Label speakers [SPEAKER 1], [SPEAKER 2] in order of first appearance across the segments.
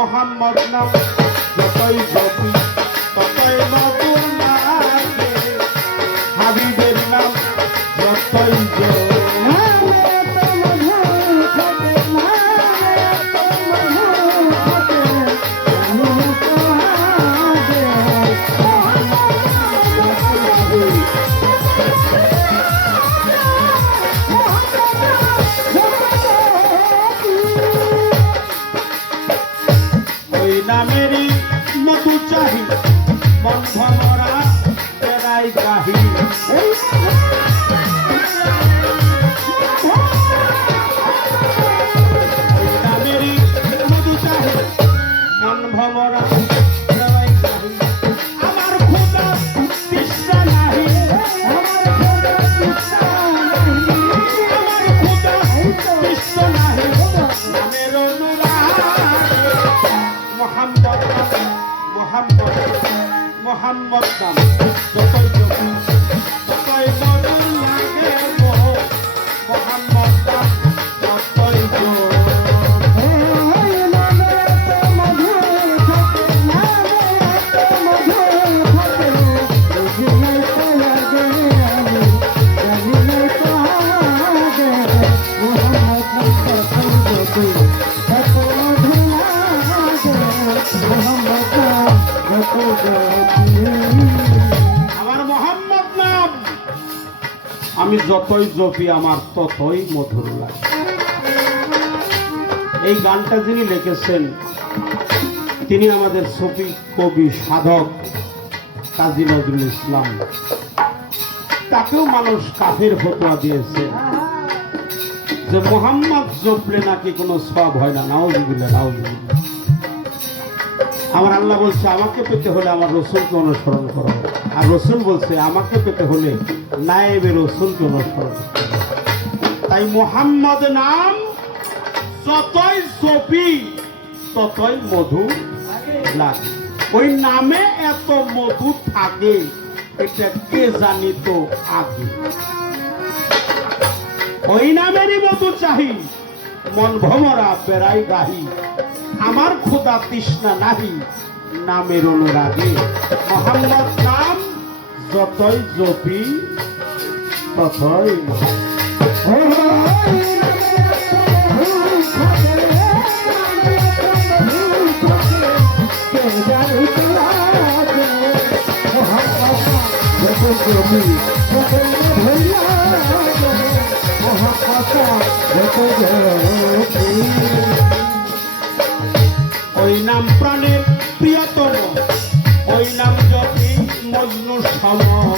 [SPEAKER 1] মোহাম্মদ নাম যতই জপি ততই নতুন হাবিবের নাম যতই মোহাম্মদ মোহাম্মদ মোহাম্মদ নাম যতই আমি যতই জপি, আমার ততই মধুর লাগে। এই গানটা যিনি লিখেছেন, তিনি আমাদের সফি কবি সাধক কাজী নজরুল ইসলাম। তাকেও মানুষ কাফের ফতোয়া দিয়েছে যে, মোহাম্মদ জপলে নাকি কোনো সব হয় না নাওজুবিল্লা নাওজুবিল্লা আমার আল্লাহ বলছে, আমাকে পেতে হলে আমার রসুলকে অনুসরণ করো। আর রসুল বলছে, আমাকে পেতে হলে নায়েবের রসুলকে অনুসরণ তাই মোহাম্মদ নাম যতই সফি, ততই মধু লাগে। ওই নামে এত মধু থাকে, এটা কে জানিত আগে? ওই নামেরই মধু চাহি, মন ভমরা বেড়াই গাহি। আমার খোদা তৃষ্ণা নাহি নামের অনুরাগে। মোহাম্মদ নাম যতই জপি ততই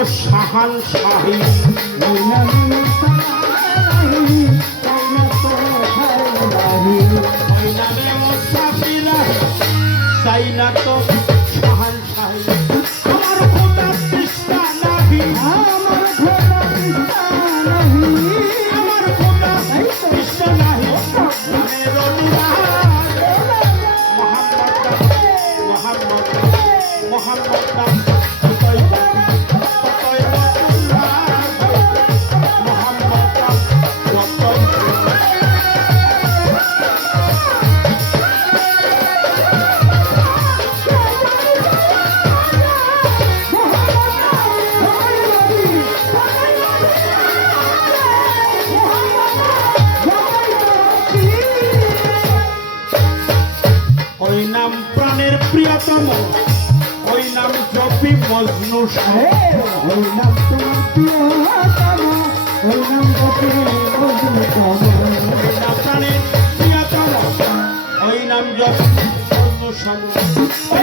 [SPEAKER 1] না তো সাহান শাহী। প্রাণের প্রিয়তম ওই নাম জপি মজনু সাহেব
[SPEAKER 2] ওই নাম তোমার প্রিয়তম ওই নাম জপি মজনু
[SPEAKER 1] ওই নাম প্রাণের প্রিয়তম ওই নাম জপি মজনু সাহেব